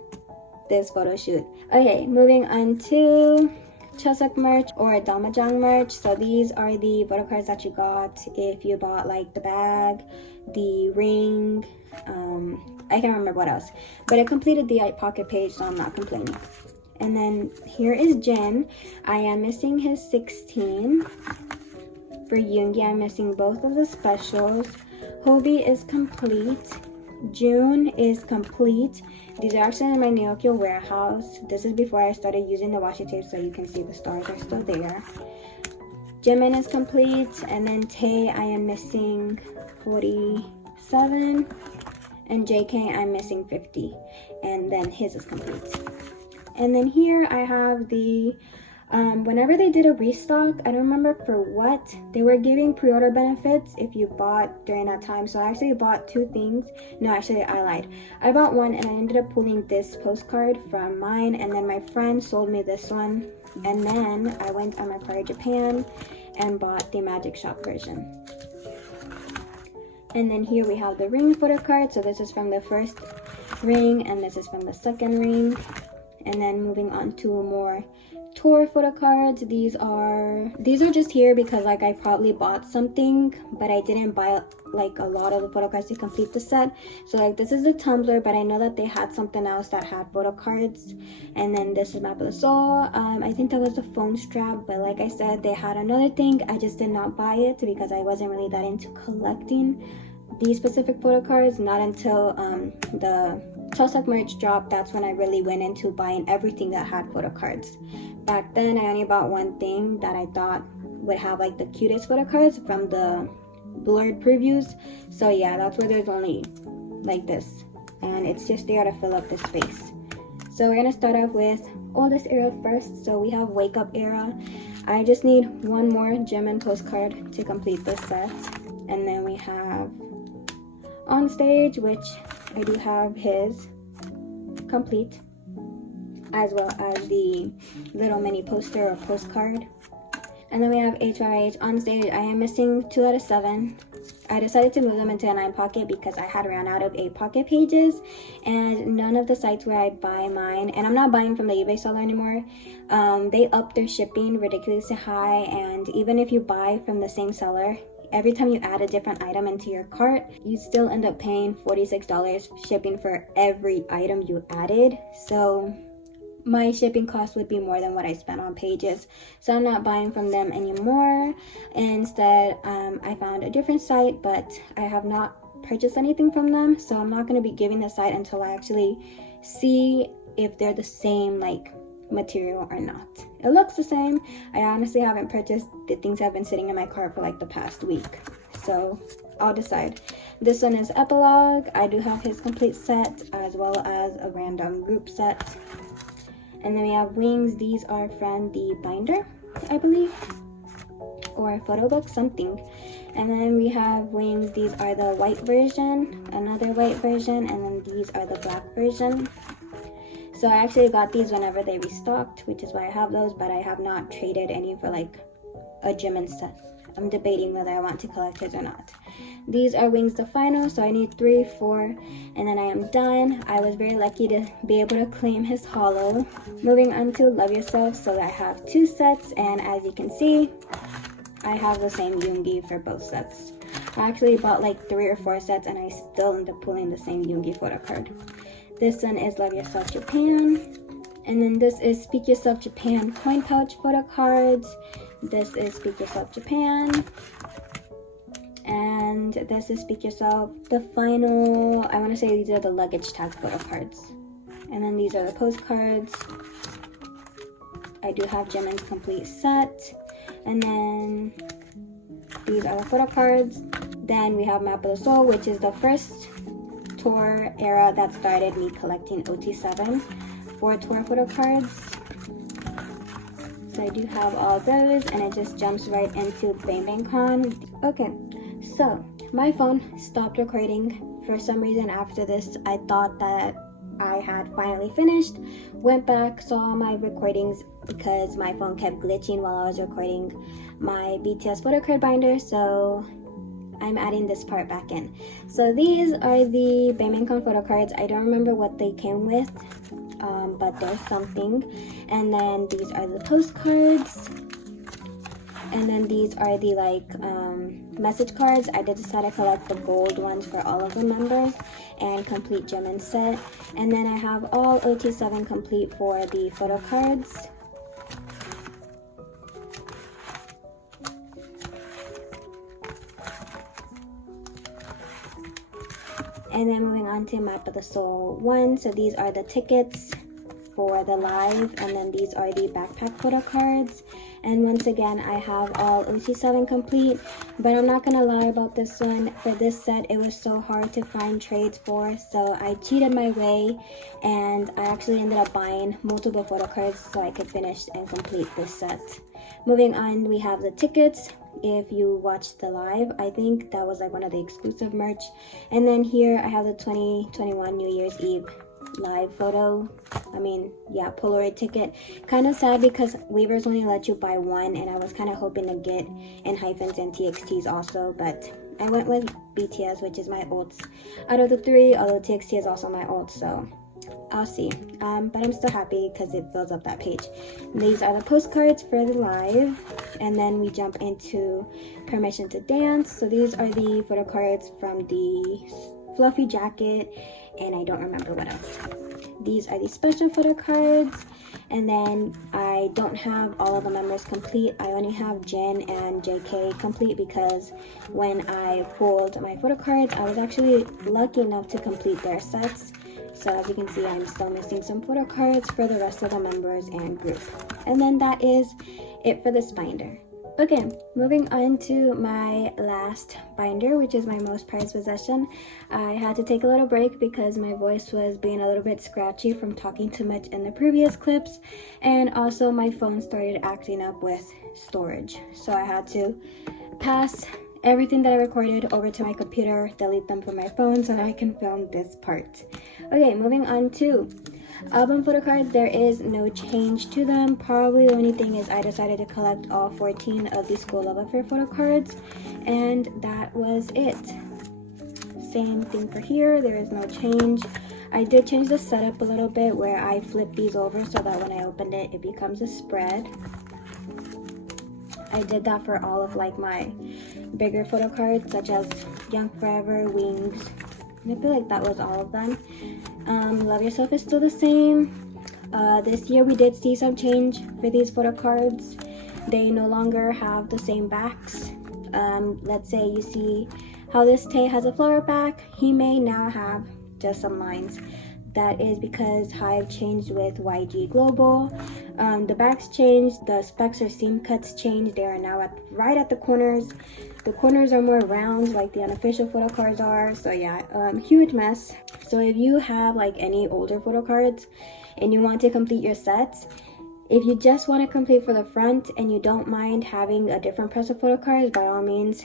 photo shoot. Okay, moving on to Chuseok merch or Dalmajang merch. So these are the photo cards that you got if you bought like the bag, the ring, I can't remember what else, but I completed the pocket page, so I'm not complaining. And then here is Jin. I am missing his 16. For Yoongi, I'm missing both of the specials. Hobi is complete. June is complete. These are actually in my Neokyo warehouse. This is before I started using the washi tape, so you can see the stars are still there. Jimin is complete, and then Tae, I am missing 47, and JK, I'm missing 50, and then his is complete. And then here I have the whenever they did a restock, I don't remember for what, they were giving pre-order benefits if you bought during that time. So I actually bought 2 things. No, actually I lied. I bought one and I ended up pulling this postcard from mine, and then my friend sold me this one, and then I went on my Pride Japan and bought the Magic Shop version. And then here we have the ring photo card. So this is from the first ring and this is from the second ring. And then moving on to more tour photo cards. These are just here because like I probably bought something, but I didn't buy like a lot of the photo cards to complete the set. So like this is the tumbler, but I know that they had something else that had photo cards. And then this is Map of the Soul. I think that was the phone strap, but like I said, they had another thing. I just did not buy it because I wasn't really that into collecting these specific photo cards. Not until the Chuseok merch dropped, that's when I really went into buying everything that had photo cards. Back then, I only bought one thing that I thought would have like the cutest photo cards from the blurred previews. So yeah, that's where there's only like this, and it's just there to fill up the space. So we're gonna start off with oldest era first. So we have Wake Up Era. I just need one more Jimin postcard to complete this set, and then we have On Stage, which I do have his complete, as well as the little mini poster or postcard. And then we have HRH On Stage. I am missing 2 out of 7. I decided to move them into a 9 pocket because I had ran out of 8 pocket pages, and none of the sites where I buy mine, and I'm not buying from the eBay seller anymore, they up their shipping ridiculously high. And even if you buy from the same seller, every time you add a different item into your cart, you still end up paying $46 shipping for every item you added. So my shipping cost would be more than what I spent on pages. So I'm not buying from them anymore. Instead, I found a different site, but I have not purchased anything from them. So I'm not going to be giving the site until I actually see if they're the same like material or not. It looks the same. I honestly haven't purchased. The things have been sitting in my cart for like the past week, so I'll decide. This one is Epilogue. I do have his complete set as well as a random group set. And then we have Wings. These are from the binder, I believe, or photo book, something. And then we have Wings. These are the white version, another white version, and then these are the black version. So I actually got these whenever they restocked, which is why I have those, but I have not traded any for like a Jimin set. I'm debating whether I want to collect his or not. These are Wings the Final, so I need 3, 4, and then I am done. I was very lucky to be able to claim his holo. Moving on to Love Yourself, so I have 2 sets, and as you can see, I have the same Yoongi for both sets. I actually bought like 3 or 4 sets, and I still end up pulling the same Yoongi photo card. This one is Love Yourself Japan, and then this is Speak Yourself Japan coin pouch photo cards. This is Speak Yourself Japan, and this is Speak Yourself the Final. I want to say these are the luggage tag photo cards, and then these are the postcards. I do have Jimin's complete set, And then these are the photo cards. Then we have Map of the Soul, which is the first tour era that started me collecting OT7 for tour photo cards. So I do have all those, and it just jumps right into Bang Bang Con. Okay, so my phone stopped recording for some reason after this. I thought that I had finally finished, went back, saw my recordings because my phone kept glitching while I was recording my BTS photo card binder, so I'm adding this part back in. So these are the Bang Bang Con photo cards. I don't remember what they came with, but there's something. And then these are the postcards. And then these are the message cards. I did decide to collect the gold ones for all of the members and complete Jehyun set. And then I have all OT7 complete for the photo cards. And then moving on to Map of the Soul 1. So these are the tickets for the live, and then these are the backpack photo cards. And once again, I have all OT7 complete, but I'm not gonna lie about this one. For this set, it was so hard to find trades for, so I cheated my way, and I actually ended up buying multiple photo cards so I could finish and complete this set. Moving on, we have the tickets. If you watched the live, I think that was like one of the exclusive merch. And then here I have the 2021 New Year's Eve live photo, Polaroid ticket. Kind of sad because waivers only let you buy one, and I was kind of hoping to get enhypens and TXTs also, but I went with BTS, which is my ults out of the three, although TXT is also my ult, so I'll see. But I'm still happy because it fills up that page. These are the postcards for the live, and then we jump into Permission to Dance. So these are the photo cards from the fluffy jacket, and I don't remember what else. These are the special photo cards, and then I don't have all of the members complete. I only have Jin and JK complete because when I pulled my photo cards, I was actually lucky enough to complete their sets. So as you can see, I'm still missing some photo cards for the rest of the members and group. And then that is it for this binder. Okay, moving on to my last binder, which is my most prized possession. I had to take a little break because my voice was being a little bit scratchy from talking too much in the previous clips, and also my phone started acting up with storage. So I had to pass everything that I recorded over to my computer, delete them from my phone so that I can film this part. Okay, moving on to album photo cards. There is no change to them. Probably the only thing is I decided to collect all 14 of the School Love Affair photo cards, and that was it. Same thing for here. There is no change. I did change the setup a little bit where I flip these over so that when I opened it, it becomes a spread. I did that for all of my bigger photo cards, such as Young Forever, Wings, and I feel like that was all of them. Love Yourself is still the same. This year we did see some change for these photo cards. They no longer have the same backs. Let's say you see how this Tae has a flower back, he may now have just some lines. That is because Hive changed with YG Global. The backs changed, the specs or seam cuts changed. They are now right at the corners. The corners are more round like the unofficial photo cards are. So yeah, huge mess. So if you have any older photo cards and you want to complete your sets, if you just want to complete for the front and you don't mind having a different press of photo cards, by all means,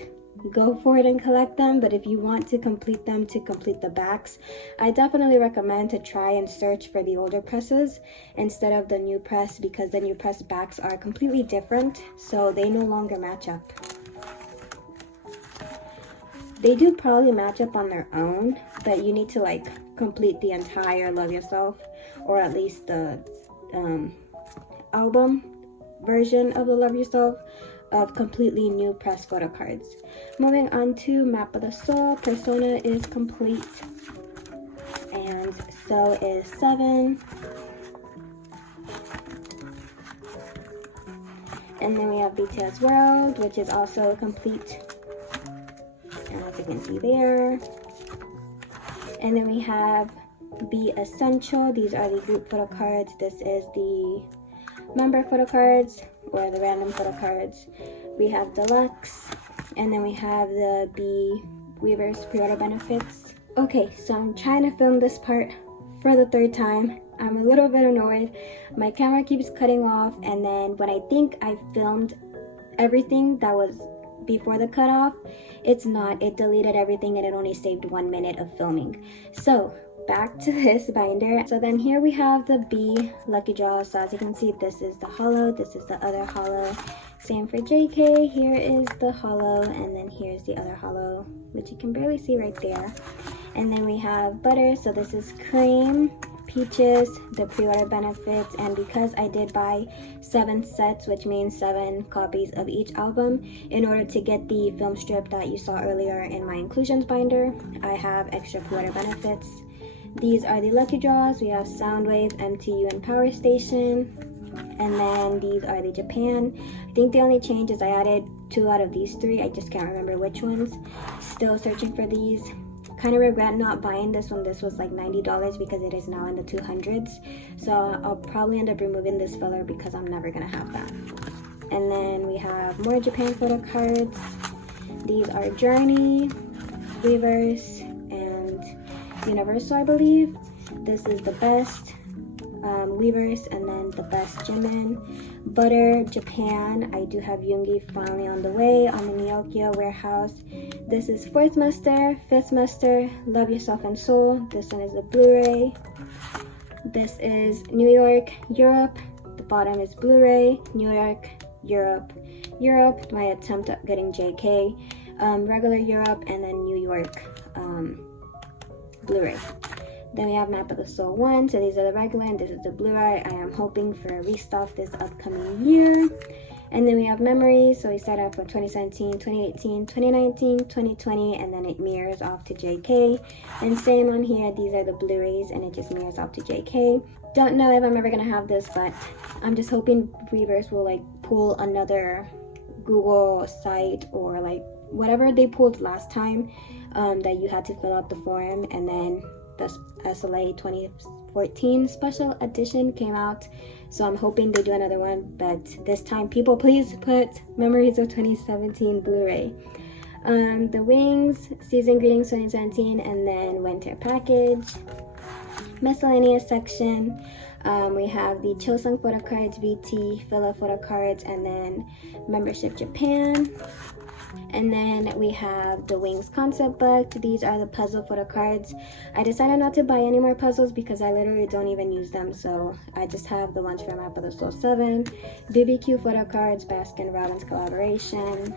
go for it and collect them. But if you want to complete them to complete the backs, I definitely recommend to try and search for the older presses instead of the new press, because the new press backs are completely different, so they no longer match up. They do probably match up on their own, but you need to complete the entire Love Yourself, or at least the album version of the Love Yourself of completely new press photo cards. Moving on to Map of the Soul. Persona is complete, and so is 7. And then we have BTS World, which is also complete, as you can see there. And then we have Be Essential. These are the group photo cards. This is the member photocards, or the random photocards. We have deluxe, and then we have the B Weavers pre-order benefits. Okay, so I'm trying to film this part for the third time. I'm a little bit annoyed. My camera keeps cutting off, and then when I think I filmed everything that was before the cutoff, it's not. It deleted everything and it only saved 1 minute of filming. So back to this binder. So then here we have the B lucky draw. So as you can see, this is the hollow, this is the other hollow. Same for JK. Here is the hollow, and then here's the other hollow, which you can barely see right there. And then we have butter. So this is cream, peaches, the pre-order benefits, and because I did buy 7 sets, which means 7 copies of each album, in order to get the film strip that you saw earlier in my inclusions binder, I have extra pre-order benefits. These are the lucky draws. We have Soundwave, MTU, and Power Station. And then these are the Japan. I think the only change is I added 2 out of these 3. I just can't remember which ones. Still searching for these. Kind of regret not buying this one. This was like $90 because it is now in the 200s. So I'll probably end up removing this filler because I'm never gonna have that. And then we have more Japan photo cards. These are Journey, Weavers, and Universal, I believe. This is the best Weavers, and then the best Jimin. Butter, Japan. I do have Yoongi finally on the way on the Neokyo warehouse. This is 4th Muster, 5th Muster, Love Yourself and Soul. This one is the Blu-ray. This is New York, Europe. The bottom is Blu-ray, New York, Europe, Europe. My attempt at getting JK. Regular Europe, and then New York Blu-ray. Then we have Map of the Soul 1. So these are the regular, and this is the Blu-ray. I am hoping for a restock this upcoming year. And then we have Memories. So we start off with 2017, 2018, 2019, 2020, and then it mirrors off to JK. And same on here. These are the Blu-rays, and it just mirrors off to JK. Don't know if I'm ever gonna have this, but I'm just hoping Weavers will like pull another Google site, or like whatever they pulled last time, that you had to fill out the form, and then the SLA 2014 special edition came out. So I'm hoping they do another one, but this time, people, please put Memories of 2017 Blu-ray. The Wings, Season Greetings 2017, and then Winter Package. Miscellaneous section. We have the Chosun photocards, VT, filler photocards, and then Membership Japan. And then we have the Wings concept book. These are the puzzle photo cards. I decided not to buy any more puzzles because I literally don't even use them, so I just have the ones from Map of the Soul 7, BBQ photo cards, Baskin Robbins collaboration.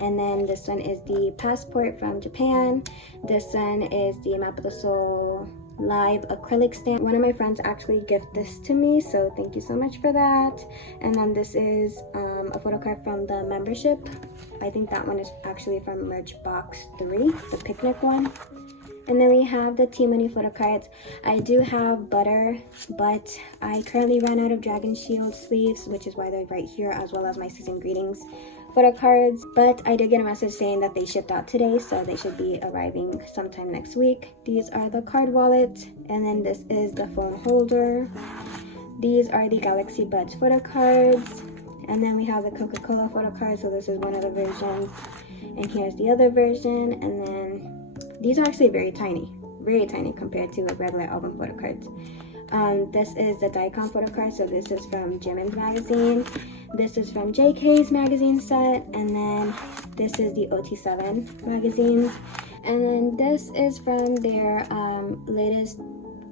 And then this one is the Passport from Japan. This one is the Map of the Soul live acrylic stamp. One of my friends actually gifted this to me, so thank you so much for that. And then this is a photo card from the membership. I think that one is actually from merch box 3, the picnic one. And then we have the T-Money photo cards. I do have Butter, but I currently ran out of Dragon Shield sleeves, which is why they're right here, as well as my Season Greetings photo cards. But I did get a message saying that they shipped out today, so they should be arriving sometime next week. These are the card wallets, and then this is the phone holder. These are the Galaxy Buds photo cards, and then we have the Coca-Cola photo cards. So this is one of the versions, and here's the other version. And then these are actually very tiny compared to a regular album photo cards. This is the Daikon photo card. So this is from Jimin's magazine. This is from JK's magazine set, and then this is the OT7 magazine, and then this is from their latest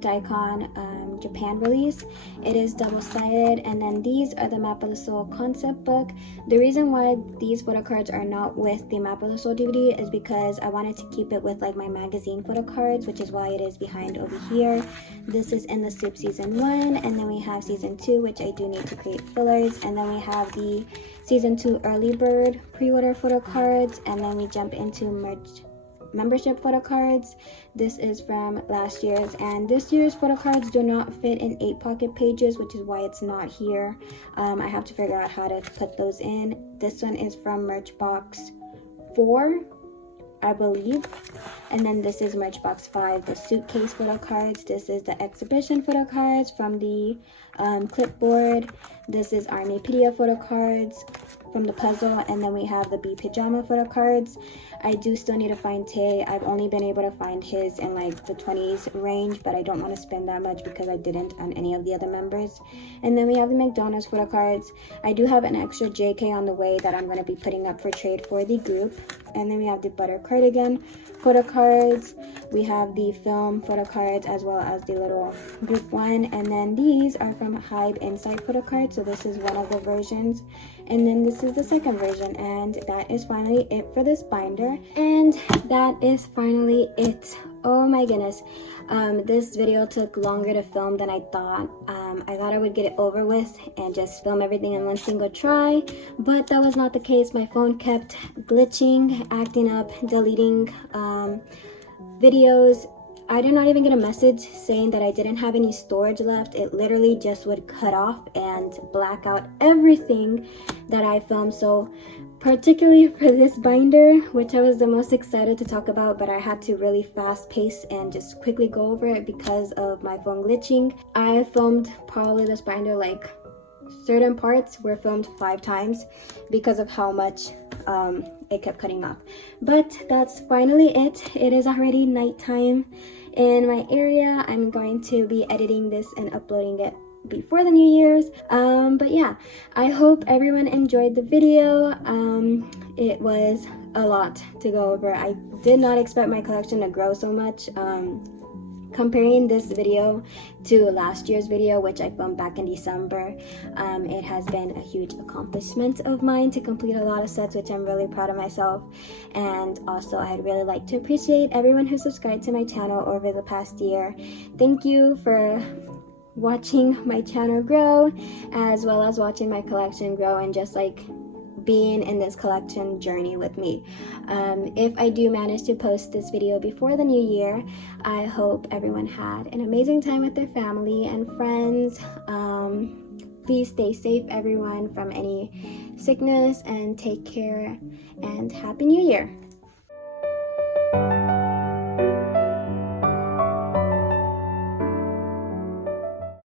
Daikon Japan release. It is double-sided, and then these are the Map of the Soul concept book. The reason why these photo cards are not with the Map of the Soul DVD is because I wanted to keep it with like my magazine photo cards, which is why it is behind over here. This is in the Soup Season 1, and then we have Season 2, which I do need to create fillers, and then we have the Season 2 Early Bird pre-order photo cards, and then we jump into membership photo cards. This is from last year's, and this year's photo cards do not fit in 8 pocket pages, which is why it's not here. I have to figure out how to put those in. This one is from merch box 4, I believe. And then this is merch box 5, the suitcase photo cards. This is the exhibition photo cards from the clipboard. This is Armypedia photo cards from the puzzle, and then we have the Bee Pajama photo cards. I do still need to find Tay. I've only been able to find his in like the 20s range, but I don't want to spend that much because I didn't on any of the other members. And then we have the McDonald's photo cards. I do have an extra JK on the way that I'm going to be putting up for trade for the group. And then we have the butter cardigan photo cards. We have the film photo cards as well as the little group one. And then these are from Hybe Insight photo cards. So this is one of the versions. And then this is the second version. And that is finally it for this binder. And that is finally it. Oh my goodness. This video took longer to film than I thought. I thought I would get it over with and just film everything in one single try, but that was not the case. My phone kept glitching, acting up, deleting videos. I did not even get a message saying that I didn't have any storage left. It literally just would cut off and black out everything that I filmed. So particularly for this binder, which I was the most excited to talk about, but I had to really fast pace and just quickly go over it because of my phone glitching. I filmed probably this binder, like certain parts were filmed 5 times because of how much it kept cutting off. But that's finally it. It is already nighttime in my area. I'm going to be editing this and uploading it before the New Year's. But yeah, I hope everyone enjoyed the video. It was a lot to go over. I did not expect my collection to grow so much. Comparing this video to last year's video, which I filmed back in December, it has been a huge accomplishment of mine to complete a lot of sets, which I'm really proud of myself. And also, I'd really like to appreciate everyone who subscribed to my channel over the past year. Thank you for watching my channel grow, as well as watching my collection grow and just like being in this collection journey with me. If I do manage to post this video before the new year, I hope everyone had an amazing time with their family and friends. Please stay safe, everyone, from any sickness, and take care, and Happy New Year.